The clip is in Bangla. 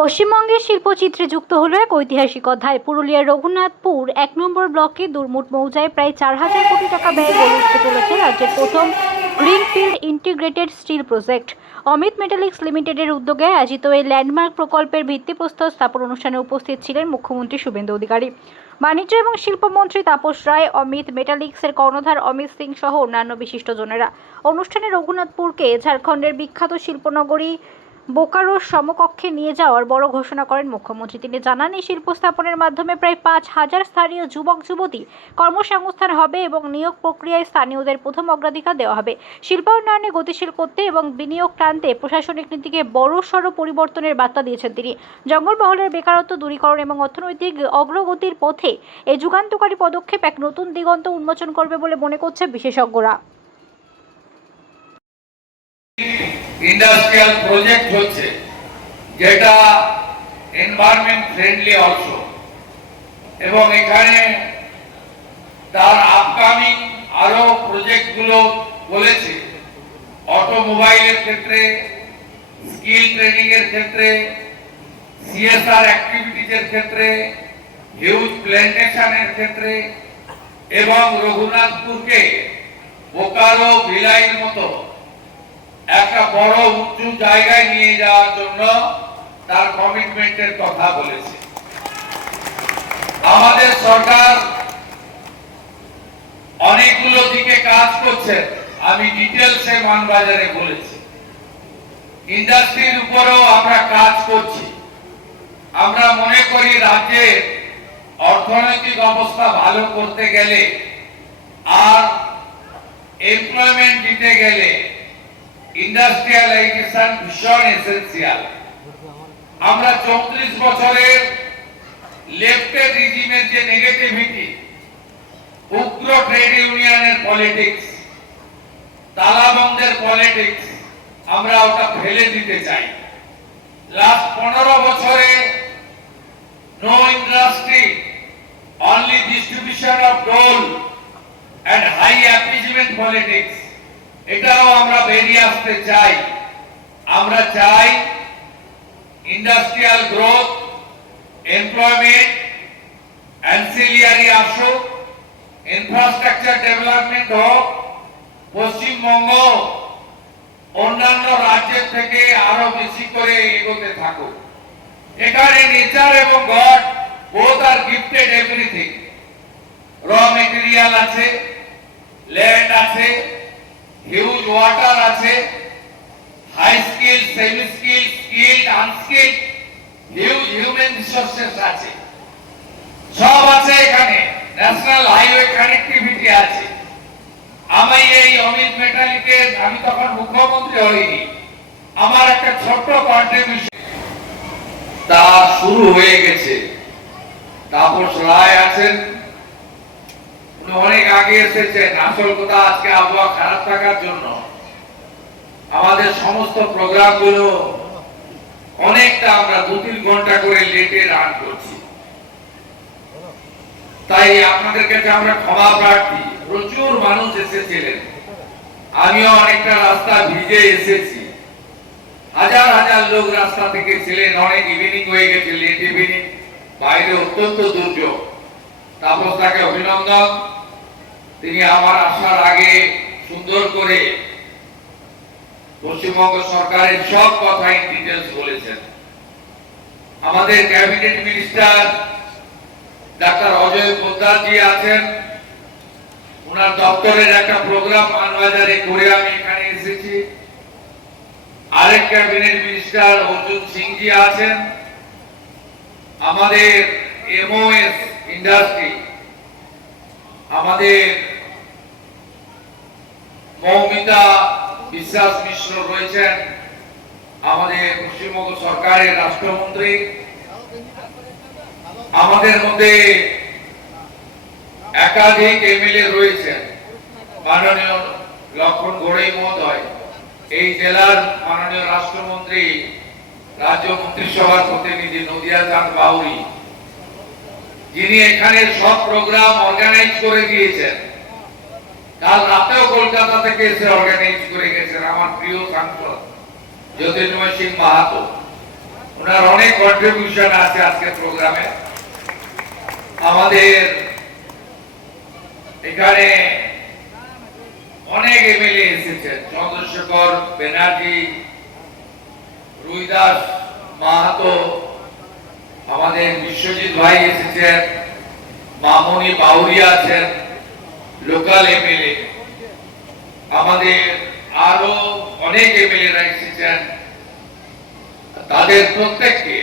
পশ্চিমবঙ্গের শিল্পচিত্রে যুক্ত হলো এক ঐতিহাসিক অধ্যায়। পুরুলিয়ার রঘুনাথপুর ১ নম্বর ব্লকে দুর্মুট মৌজায় প্রায় ৪,০০০ কোটি টাকা ব্যয়ে গড়ে উঠতে চলেছে রাজ্যের প্রথম greenfield integrated steel project. Amit Metaliks লিমিটেডের উদ্যোগে আয়োজিত এই ল্যান্ডমার্ক প্রকল্পের ভিত্তিপ্রস্তর স্থাপন অনুষ্ঠানে উপস্থিত ছিলেন মুখ্যমন্ত্রী শুভেন্দু অধিকারী, বাণিজ্য এবং শিল্পমন্ত্রী তাপস রায়, অমিত মেটালিক্সের কর্ণধার অমিত সিং সহ অন্যান্য বিশিষ্টজনেরা। অনুষ্ঠানে রঘুনাথপুরকে ঝাড়খণ্ডের বিখ্যাত শিল্পনগরী বোকারোর সমকক্ষে নিয়ে যাওয়ার বড় ঘোষণা করেন মুখ্যমন্ত্রী। তিনি জানান, এই শিল্প স্থাপনের মাধ্যমে প্রায় ৫,০০০ স্থানীয় যুবক যুবতী কর্মসংস্থান হবে এবং নিয়োগ প্রক্রিয়ায় স্থানীয়দের প্রথম অগ্রাধিকার দেওয়া হবে। শিল্পায়নে গতিশীল করতে এবং বিনিয়োগ টানতে প্রশাসনিক নীতিকে বড়সড় পরিবর্তনের বার্তা দিয়েছেন তিনি। জঙ্গলমহলের বেকারত্ব দূরীকরণ এবং অর্থনৈতিক অগ্রগতির পথে এই যুগান্তকারী পদক্ষেপ এক নতুন দিগন্ত উন্মোচন করবে বলে মনে করছে বিশেষজ্ঞরা। ইন্ডাস্ট্রিয়াল প্রজেক্ট হচ্ছে যেটা এনভায়রনমেন্ট ফ্রেন্ডলি অলসো, এবং এখানে তার আপকামিং আরো প্রজেক্ট গুলো বলেছে অটোমোবাইলের ক্ষেত্রে, স্কিল ট্রেনিং এর ক্ষেত্রে, সিএসআর অ্যাক্টিভিটিজ এর ক্ষেত্রে, হিউজ প্ল্যান্টেশনের ক্ষেত্রে এবং রঘুনাথপুরকে বোকারো ভিলাইয়ের মতো একটা বড় উঁচু জায়গায় নিয়ে যাওয়ার জন্য তার কমিটমেন্টের কথা বলেছে। আমাদের সরকার অনেকগুলো দিকে কাজ করছে, আমি ডিটেলসে মানবাজারে বলেছি। ইন্ডাস্ট্রির উপরেও আমরা কাজ করছি। আমরা মনে করি রাজ্যের অর্থনৈতিক অবস্থা ভালো করতে গেলে আর এমপ্লয়মেন্ট দিতে গেলে ইন্ডাস্ট্রিয়ালাইজেশন ভীষণ এসেন্সিয়াল। আমরা 34 বছরের লেফটের রিজিমের যে নেগেটিভিটি, উগ্র ট্রেড ইউনিয়নের পলিটিক্স, তালাবন্দের পলিটিক্স, আমরা ওটা ফেলে দিতে চাই। লাস্ট 15 বছরে no industry, only distribution of dole and high appeasement politics, এটাও আমরা বেরিয়ে আসতে চাই। আমরা চাই ইন্ডাস্ট্রিয়াল গ্রোথ, এমপ্লয়মেন্ট, অ্যান্সিলিয়ারি আসুক, ইনফ্রাস্ট্রাকচার ডেভেলপমেন্ট হোক। পশ্চিমবঙ্গ অন্যান্য রাজ্যের থেকে আরো বেশি করে এগোতে থাকুক। এখানে নেচার এবং God both are gifted everything. Raw material আছে, ল্যান্ড আছে, হিউজ ওয়াটার আছে, high skill, semi skill, skill, unskill, huge human resources আছে, সব আছে এখানে। ন্যাশনাল হাইওয়ে কানেক্টিভিটি আছে। আমি এই অমিত মেটালিকের, আমি তখন মুখ্যমন্ত্রী হইনি, আমার একটা ছোট্ট কন্ট্রিবিউশন তা শুরু হয়ে গেছে। তাপস রায় আছেন, অনেক আগে এসেছেন। আসল কথা, আজকে আবহাওয়া খারাপ থাকার জন্য আমাদের সমস্ত প্রোগ্রাম গুলো অনেকটা আমরা 2-3 ঘন্টা করে লেটে রান করছি। তাই আপনাদের কাছে আমরা ক্ষমা প্রার্থী। প্রচুর মানুষ এসেছিলেন, আমিও অনেকটা রাস্তা ভিজে এসেছি। হাজার হাজার লোক রাস্তা থেকে ছিলেন। অনেক ইভিনিং হয়ে গেছে, লেট ইভিনিং, বাইরে অত্যন্ত দুর্যোগ। তাপস তাকে অভিনন্দন। তিনি আমার আসার আগে সুন্দর করে পশ্চিমবঙ্গ সরকারের সব কথা ইন ডিটেলস বলেছেন। আমাদের ক্যাবিনেট মিনিস্টার ডাক্তার অজয় পোদ্দারজি আছেন, ওনার দপ্তরের একটা প্রোগ্রাম মানবাজারে করে আমি এখানে এসেছি। আরেক ক্যাবিনেট মিনিস্টার অর্জুন সিংজি আছেন। আমাদের এমওএস ইন্ডাস্ট্রি, আমাদের মৌমিতা বিশ্বাস মিশ্র রয়েছেন, আমাদের পশ্চিমবঙ্গ সরকারের রাষ্ট্রমন্ত্রী। আমাদের মধ্যে একাধিক এমএলএ রয়েছেন, মাননীয় লক্ষণ গোড়াই মহোদয়, এই জেলার মাননীয় রাষ্ট্রমন্ত্রী, রাজ্য মন্ত্রিসভার প্রতিনিধি নদিয়া চাঁদ বাউরি, যিনি এখানে সব প্রোগ্রাম অর্গানাইজ করে দিয়েছেন। কাল রাতেও কলকাতা থেকে এসে অর্গানাইজ করে গেছেন আমার প্রিয় সাংসদ জ্যোতির্ময় সিং মাহাতো। ওনার অনেক কন্ট্রিবিউশন আছে আজকের প্রোগ্রামে। আমাদের এখানে অনেক এমএলএ এসেছেন, চন্দ্রশেখর ব্যানার্জি, রুইদাস মাহাতো, আমাদের বিশ্বজিৎ ভাই এসেছেন, মামনি বাউরিয়া আছেন, লোকাল এমএলএ, আমাদের আরো অনেক এমএলএরা এসেছেন। তাদের প্রত্যেককে